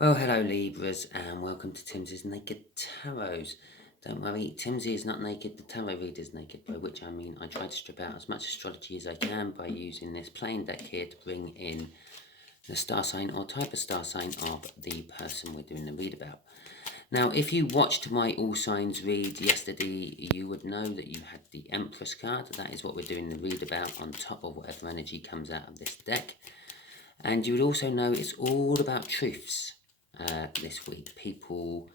Well, hello Libras, and welcome to Timsy's Naked Tarots. Don't worry, Timsy is not naked, the tarot reader is naked, by which I mean I try to strip out as much astrology as I can by using this plain deck here to bring in the star sign or type of star sign of the person we're doing the read about. Now, if you watched my All Signs read yesterday, you would know that you had the Empress card. That is what we're doing the read about on top of whatever energy comes out of this deck. And you would also know it's all about truths this week. People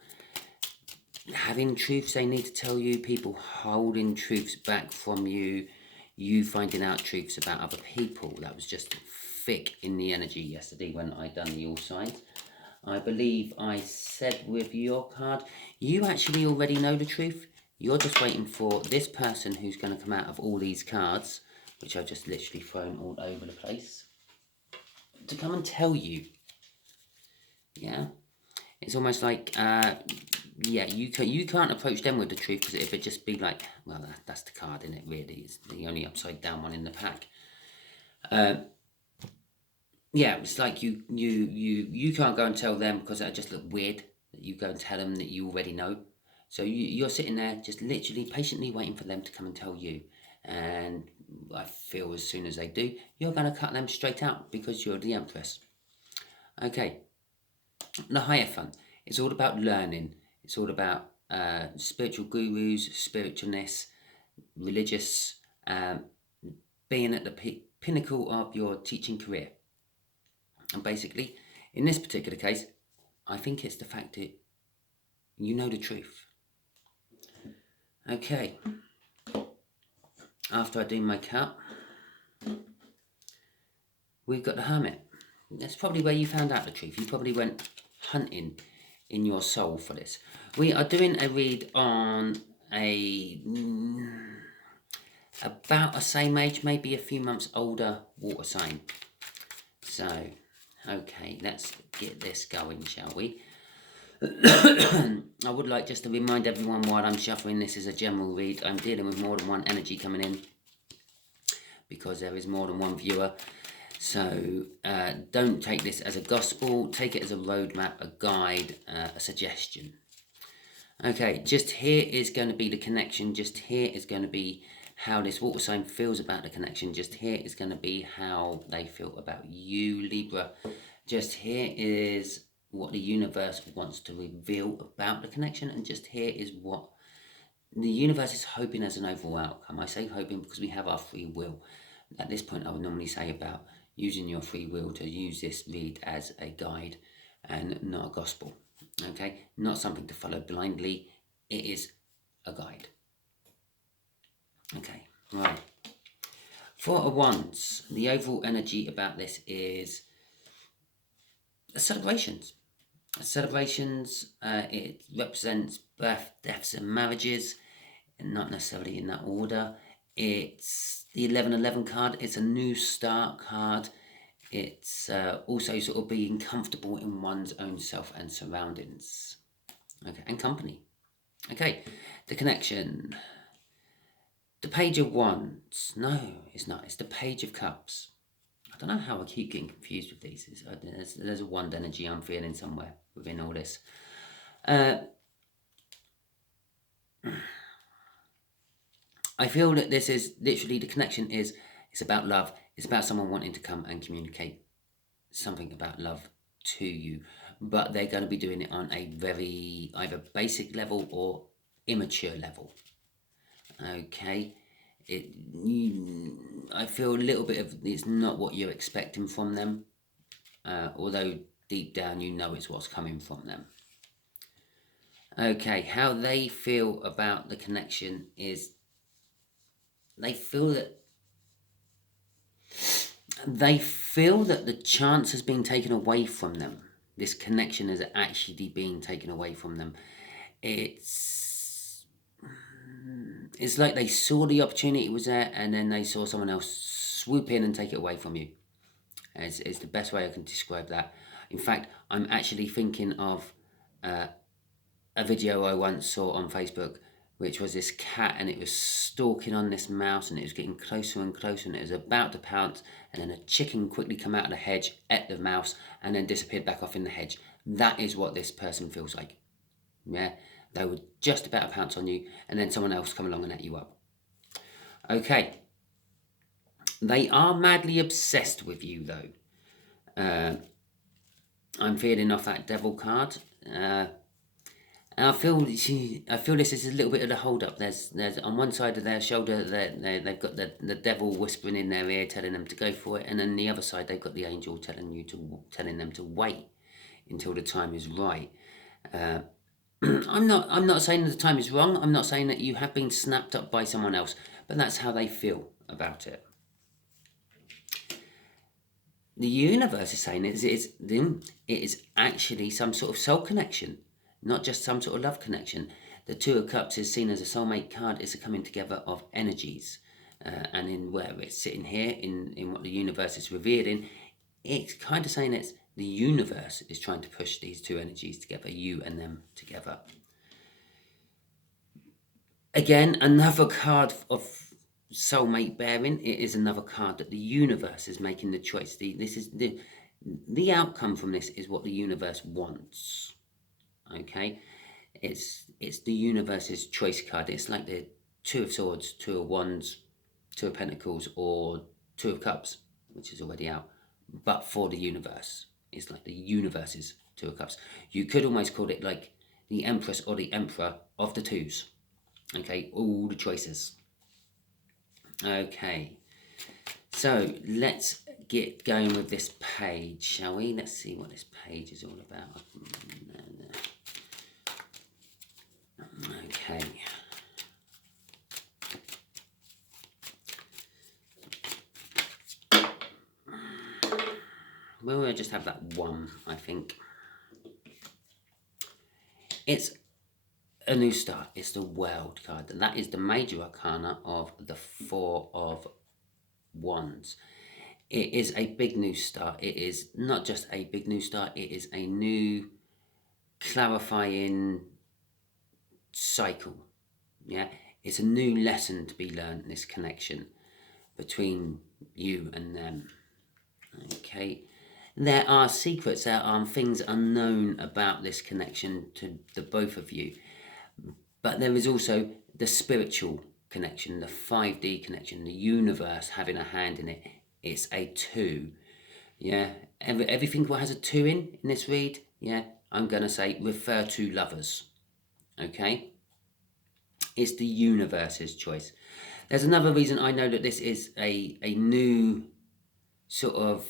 having truths they need to tell you, people holding truths back from you, you finding out truths about other people. That was just thick in the energy yesterday when I done the All Signs. I believe I said with your card, you actually already know the truth. You're just waiting for this person who's going to come out of all these cards, which I've just literally thrown all over the place, to come and tell you. Yeah, it's almost like, yeah, you can't approach them with the truth because it would just be like, well, that's the card, isn't it? Really, it's the only upside down one in the pack. Yeah, it's like you can't go and tell them because that just look weird. That you go and tell them that you already know. So you're sitting there just literally patiently waiting for them to come and tell you. And I feel as soon as they do, you're going to cut them straight out because you're the Empress. Okay, the Hierophant. It's all about learning. It's all about spiritual gurus, spiritualness, religious, being at the pinnacle of your teaching career. And basically, in this particular case, I think it's the fact that you know the truth. Okay, after I do my cut, we've got the Hermit. That's probably where you found out the truth. You probably went hunting in your soul for this. We are doing a read on about a same age, maybe a few months older water sign. So, okay, let's get this going, shall we? I would like just to remind everyone while I'm shuffling, this is a general read. I'm dealing with more than one energy coming in because there is more than one viewer. So don't take this as a gospel, take it as a roadmap, a guide, a suggestion. Okay, just here is going to be the connection. Just here is going to be how this water sign feels about the connection. Just here is going to be how they feel about you, Libra. Just here is what the universe wants to reveal about the connection. And just here is what the universe is hoping as an overall outcome. I say hoping because we have our free will. At this point, I would normally say about using your free will to use this read as a guide and not a gospel. Okay, not something to follow blindly. It is a guide. Okay, right. For a once, the overall energy about this is celebrations. Celebrations, it represents birth, deaths, and marriages, and not necessarily in that order. It's the 1111 card. It's a new start card. It's also sort of being comfortable in one's own self and surroundings. Okay, and company. Okay, the connection. The Page of Wands. No, it's not. It's the Page of Cups. I don't know how I keep getting confused with these. There's a wand energy I'm feeling somewhere within all this. I feel that this is literally the connection is, it's about love. It's about someone wanting to come and communicate something about love to you, but they're going to be doing it on a very either basic level or immature level. Okay, I feel a little bit of it's not what you're expecting from them, although deep down you know it's what's coming from them. Okay, how they feel about the connection is they feel that the chance has been taken away from them. This connection is actually being taken away from them. It's like they saw the opportunity was there and then they saw someone else swoop in and take it away from you. It's the best way I can describe that. In fact, I'm actually thinking of a video I once saw on Facebook which was this cat, and it was stalking on this mouse, and it was getting closer and closer, and it was about to pounce, and then a chicken quickly come out of the hedge, ate the mouse, and then disappeared back off in the hedge. That is what this person feels like. Yeah, they were just about to pounce on you, and then someone else come along and ate you up. Okay. They are madly obsessed with you, though. I'm feeling off that devil card. And I feel this is a little bit of the hold up. There's on one side of their shoulder they've got the devil whispering in their ear, telling them to go for it, and then the other side they've got the angel telling them to wait until the time is right. I'm not saying that the time is wrong. I'm not saying that you have been snapped up by someone else, but that's how they feel about it. The universe is saying it is actually some sort of soul connection, not just some sort of love connection. The Two of Cups is seen as a soulmate card. It's a coming together of energies. And in where it's sitting here, in what the universe is revealing, it's kind of saying it's the universe is trying to push these two energies together, you and them together. Again, another card of soulmate bearing. It is another card that the universe is making the choice. The outcome from this is what the universe wants. Okay, it's the universe's choice card. It's like the Two of Swords, Two of Wands, Two of Pentacles, or Two of Cups, which is already out. But for the universe, it's like the universe's Two of Cups. You could almost call it like the Empress or the Emperor of the twos. Okay, all the choices. Okay, so let's get going with this page, shall we? Let's see what this page is all about. Okay. We'll just have that one, I think. It's a new start. It's the World card, and that is the major arcana of the Four of Wands. It is a big new start. It is not just a big new start, it is a new clarifying cycle. Yeah, it's a new lesson to be learned, this connection between you and them. Okay, there are secrets, there are things unknown about this connection to the both of you, but there is also the spiritual connection, the 5D connection, the universe having a hand in it. It's a two. Yeah, everything what has a two in this read, yeah, I'm going to say refer to lovers. Okay, it's the universe's choice. There's another reason I know that this is a new sort of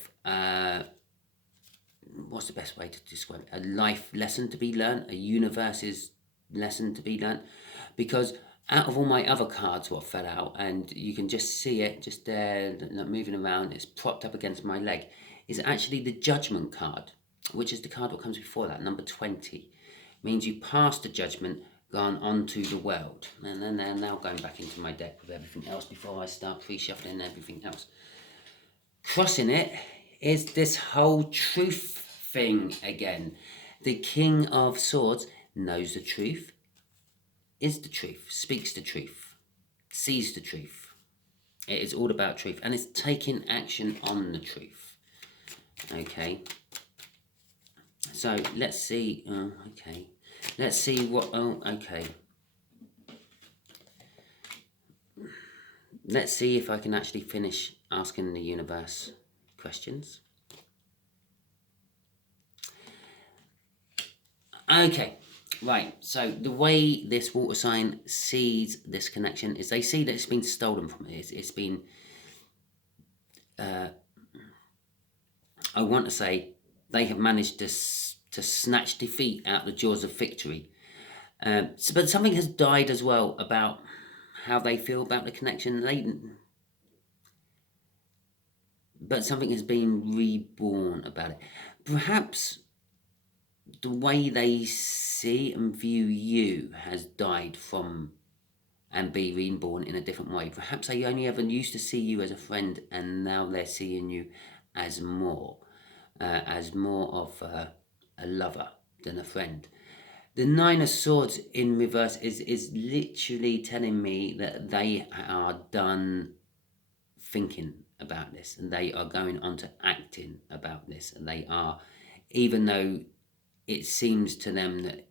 what's the best way to describe it? A life lesson to be learned, a universe's lesson to be learned, because out of all my other cards what fell out, and you can just see it just there moving around, it's propped up against my leg, is actually the Judgment card, which is the card that comes before that, number 20. Means you passed the judgment, gone on to the world. And then they're now going back into my deck with everything else before I start pre-shuffling everything else. Crossing it is this whole truth thing again. The King of Swords knows the truth, is the truth, speaks the truth, sees the truth. It is all about truth, and it's taking action on the truth. Okay. So let's see. Okay. Let's see what. Oh, okay. Let's see if I can actually finish asking the universe questions. Okay. Right, so the way this water sign sees this connection is they see that it's been stolen from it. It's been, I want to say, they have managed to snatch defeat out the jaws of victory. But something has died as well about how they feel about the connection. But something has been reborn about it. Perhaps the way they see and view you has died from and be reborn in a different way. Perhaps they only ever used to see you as a friend, and now they're seeing you as more of a lover than a friend. The Nine of Swords in reverse is literally telling me that they are done thinking about this, and they are going on to acting about this, and they are, even though it seems to them that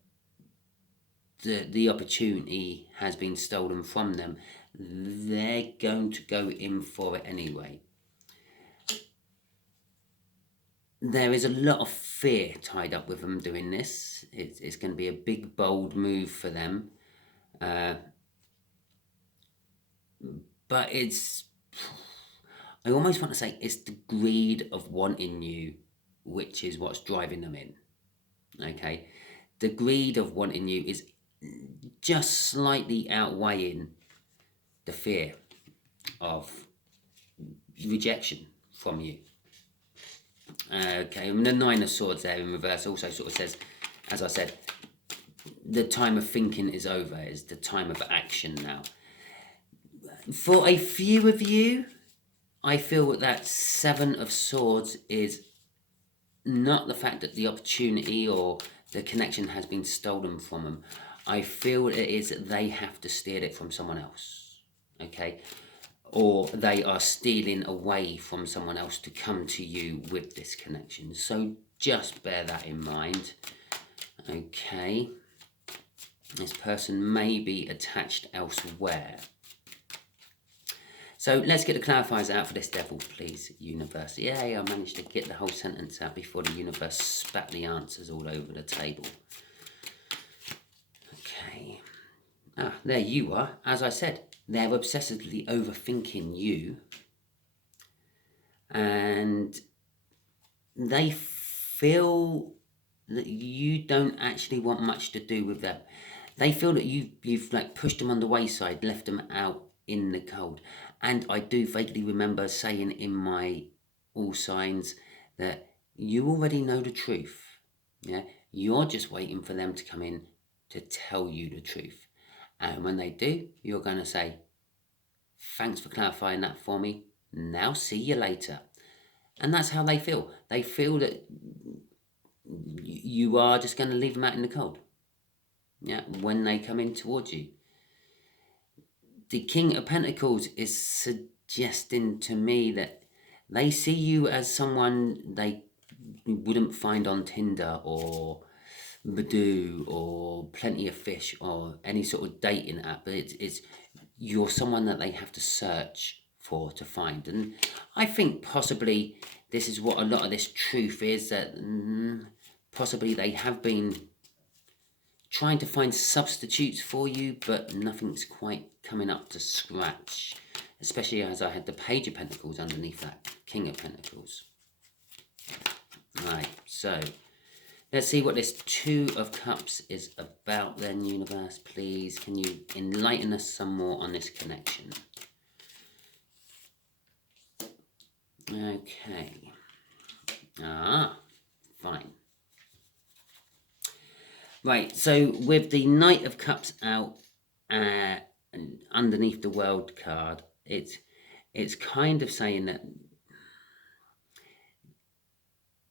the opportunity has been stolen from them, they're going to go in for it anyway. There is a lot of fear tied up with them doing this. It's going to be a big, bold move for them. But it's, I almost want to say it's the greed of wanting you, which is what's driving them in. Okay? The greed of wanting you is just slightly outweighing the fear of rejection from you. Okay, and the Nine of Swords there in reverse also sort of says, as I said, the time of thinking is over, it's the time of action now. For a few of you, I feel that Seven of Swords is not the fact that the opportunity or the connection has been stolen from them. I feel it is that they have to steal it from someone else, okay? Or they are stealing away from someone else to come to you with this connection. So just bear that in mind, okay? This person may be attached elsewhere. So let's get the clarifiers out for this devil, please, universe. Yay, I managed to get the whole sentence out before the universe spat the answers all over the table. Okay. Ah, there you are. As I said, they're obsessively overthinking you. And they feel that you don't actually want much to do with them. They feel that you've like pushed them on the wayside, left them out in the cold. And I do vaguely remember saying in my all signs that you already know the truth. Yeah, you're just waiting for them to come in to tell you the truth. And when they do, you're going to say, thanks for clarifying that for me. Now see you later. And that's how they feel. They feel that you are just going to leave them out in the cold. Yeah, when they come in towards you. The King of Pentacles is suggesting to me that they see you as someone they wouldn't find on Tinder or Badoo or Plenty of Fish or any sort of dating app. But it's you're someone that they have to search for to find. And I think possibly this is what a lot of this truth is, that possibly they have been trying to find substitutes for you, but nothing's quite coming up to scratch, especially as I had the Page of Pentacles underneath that King of Pentacles. Right, so let's see what this Two of Cups is about then, universe, please. Can you enlighten us some more on this connection? Okay. Fine. Right, so with the Knight of Cups out and underneath the World card, it's kind of saying that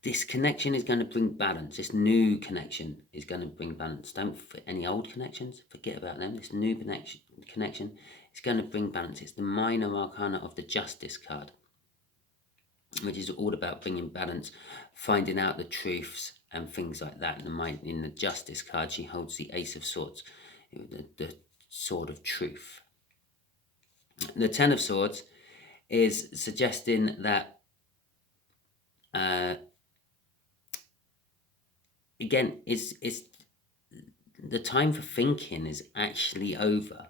this connection is going to bring balance. This new connection is going to bring balance. Don't any old connections, forget about them. This new connection is going to bring balance. It's the minor arcana of the Justice card, which is all about bringing balance, finding out the truths and things like that. In the Justice card, she holds the Ace of Swords, the sword of truth. The Ten of Swords is suggesting that, again, it's the time for thinking is actually over.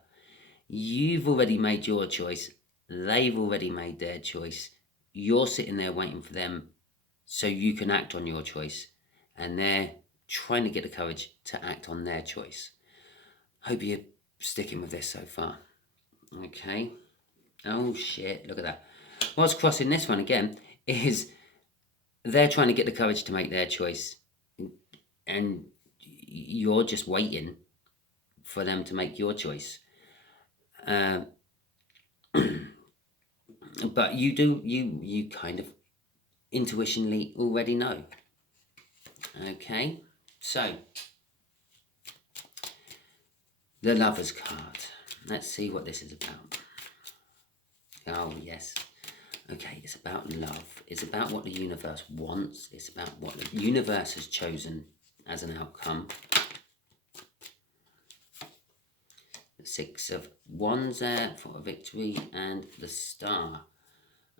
You've already made your choice. They've already made their choice. You're sitting there waiting for them so you can act on your choice. And they're trying to get the courage to act on their choice. Hope you're sticking with this so far. Okay. Oh, shit. Look at that. What's crossing this one again is they're trying to get the courage to make their choice. And you're just waiting for them to make your choice. But you kind of intuitionally already know. Okay, so The Lover's card. Let's see what this is about. Oh, yes. Okay, it's about love. It's about what the universe wants. It's about what the universe has chosen as an outcome. The Six of Wands there for a victory, and the Star.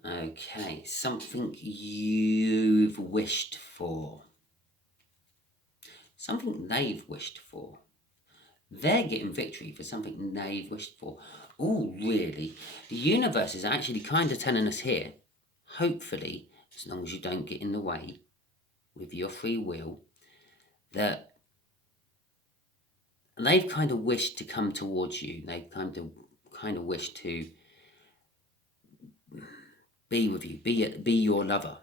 Okay, something you've wished for. Something they've wished for. They're getting victory for something they've wished for. Oh, really? The universe is actually kind of telling us here, hopefully, as long as you don't get in the way with your free will, that they've kind of wished to come towards you. They've kind of wished to be with you, be your lover.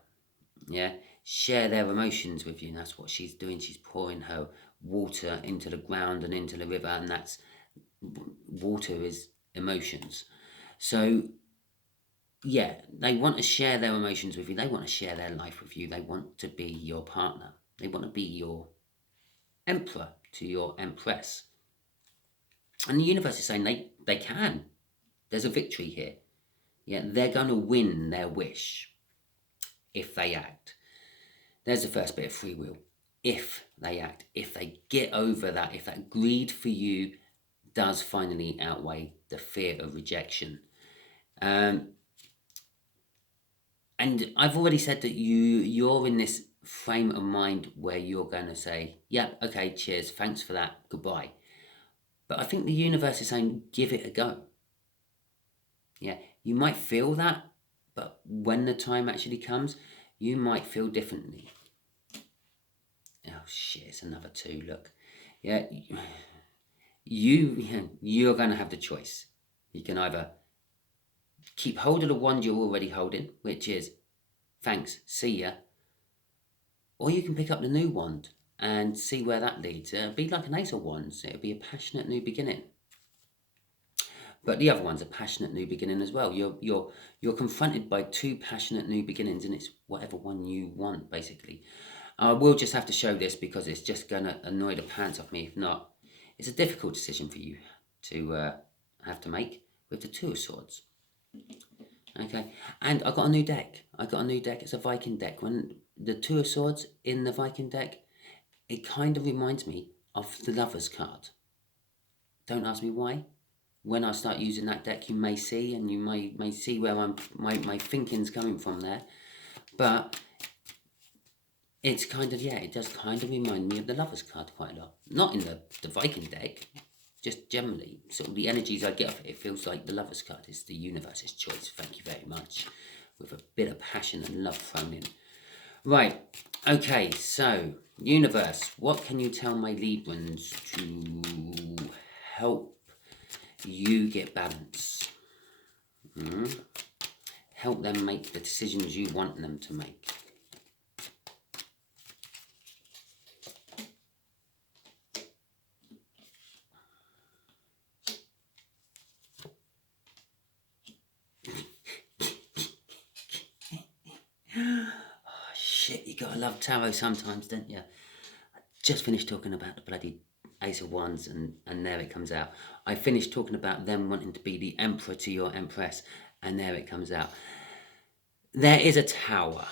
Yeah, share their emotions with you. And that's what she's doing. She's pouring her water into the ground and into the river, and that's water is emotions. So yeah, they want to share their emotions with you. They want to share their life with you. They want to be your partner. They want to be your emperor to your empress. And the universe is saying they can. There's a victory here. Yeah, they're going to win their wish if they act. There's the first bit of free will. If they act, if they get over that, if that greed for you does finally outweigh the fear of rejection. And I've already said that you're in this frame of mind where you're going to say, yeah, okay, cheers, thanks for that, goodbye. But I think the universe is saying, give it a go. Yeah, you might feel that, but when the time actually comes, you might feel differently. Oh shit, it's another 2, look. Yeah, you're going to have the choice. You can either keep hold of the wand you're already holding, which is, thanks, see ya. Or you can pick up the new wand and see where that leads. It'll be like an Ace of Wands. It'll be a passionate new beginning. But the other one's a passionate new beginning as well. You're confronted by 2 passionate new beginnings, and it's whatever one you want, basically. I will just have to show this because it's just going to annoy the pants off me. If not, it's a difficult decision for you to have to make with the 2 of Swords. Okay, and I got a new deck. It's a Viking deck. When the 2 of Swords in the Viking deck, it kind of reminds me of the Lover's card. Don't ask me why. When I start using that deck, you may see, and you may see where my thinking's coming from there. But it's kind of, yeah, it does kind of remind me of the Lover's card quite a lot. Not in the Viking deck, just generally. Sort of the energies I get off it, it feels like the Lover's card is the universe's choice. Thank you very much. With a bit of passion and love thrown in. Right, okay, so, universe, what can you tell my Librans to help you get balance? Help them make the decisions you want them to make. Shit, you gotta love tarot sometimes, don't you? I just finished talking about the bloody Ace of Wands, and there it comes out. I finished talking about them wanting to be the emperor to your empress, and there it comes out. There is a tower.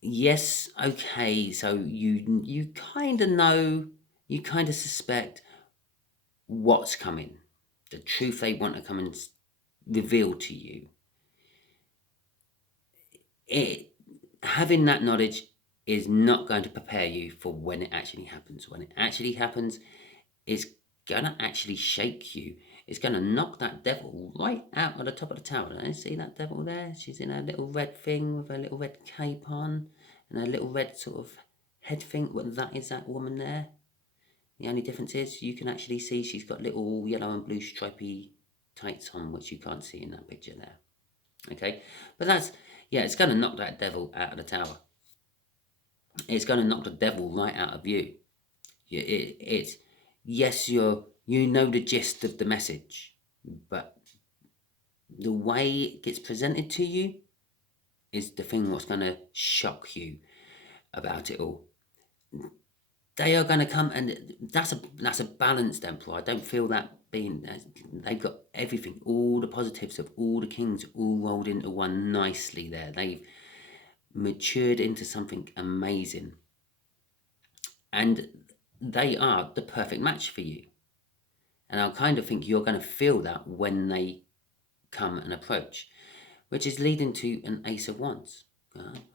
Yes, okay, so you kind of know, you kind of suspect what's coming. The truth they want to come and reveal to you. Having that knowledge is not going to prepare you for when it actually happens. When it actually happens, it's going to actually shake you. It's going to knock that devil right out of the top of the tower. Don't you see that devil there? She's in her little red thing with her little red cape on and her little red sort of head thing. Well, that is that woman there. The only difference is you can actually see she's got little yellow and blue stripy tights on, which you can't see in that picture there. Okay, but that's, yeah, it's going to knock that devil out of the tower. It's going to knock the devil right out of you. It's yes, you know the gist of the message, but the way it gets presented to you is the thing what's going to shock you about it all. they are going to come, and that's a balanced emperor. I don't feel that being, they've got everything, all the positives of all the kings all rolled into one nicely there. They've matured into something amazing, and they are the perfect match for you. And I kind of think you're going to feel that when they come and approach, which is leading to an Ace of Wands.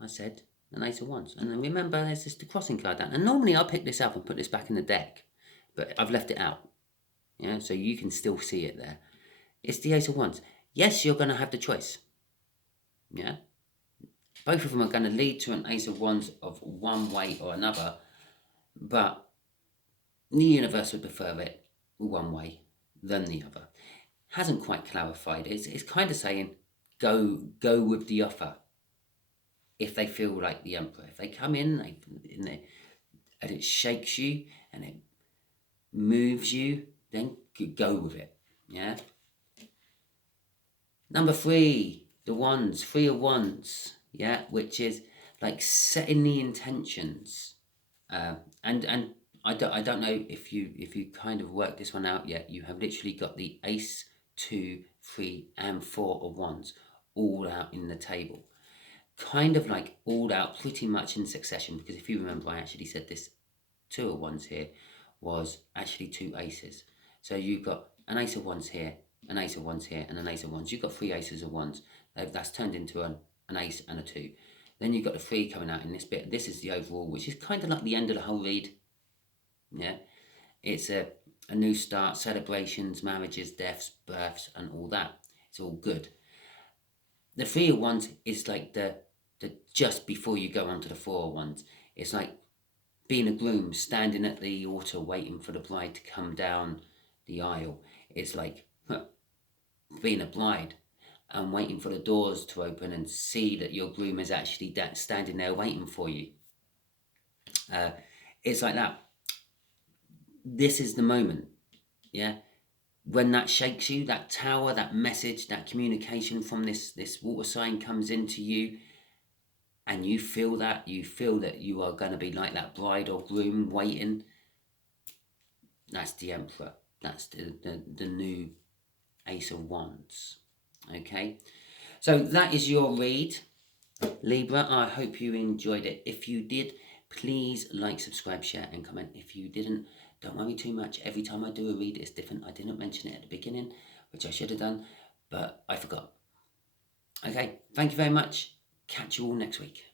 I said an Ace of Wands. And then remember, there's this crossing card down. And normally I'll pick this up and put this back in the deck, but I've left it out. Yeah, so you can still see it there. It's the Ace of Wands. Yes, you're going to have the choice. Yeah, both of them are going to lead to an Ace of Wands of one way or another, but the universe would prefer it one way than the other. Hasn't quite clarified. It's kind of saying go with the offer. If they feel like the Emperor, if they come in, and it shakes you and it moves you, then go with it. Yeah. Number 3, the Wands, 3 of Wands. Yeah, which is like setting the intentions, and I don't know if you kind of worked this one out yet. You have literally got the Ace, 2, 3, and 4 of Wands all out in the table. Kind of like all out pretty much in succession, because if you remember, I actually said this 2 of Wands here was actually 2 aces. So you've got an Ace of Wands here, an Ace of Wands here, and an Ace of Wands. You've got 3 aces of Wands. That's turned into an ace and a 2. Then you've got the 3 coming out in this bit. This is the overall, which is kind of like the end of the whole read. Yeah, it's a new start, celebrations, marriages, deaths, births, and all that. It's all good. The 3 of Wands is like the just before you go on to the 4 of Wands. It's like being a groom, standing at the altar waiting for the bride to come down the aisle. It's like being a bride and waiting for the doors to open and see that your groom is actually standing there waiting for you. It's like that. This is the moment, yeah? When that shakes you, that tower, that message, that communication from this water sign comes into you, and you feel that you are going to be like that bride or groom waiting. That's the Emperor. That's the new Ace of Wands. Okay, so that is your read, Libra. I hope you enjoyed it. If you did, please like, subscribe, share, and comment. If you didn't, don't worry too much. Every time I do a read, it's different. I didn't mention it at the beginning, which I should have done, but I forgot. Okay, thank you very much. Catch you all next week.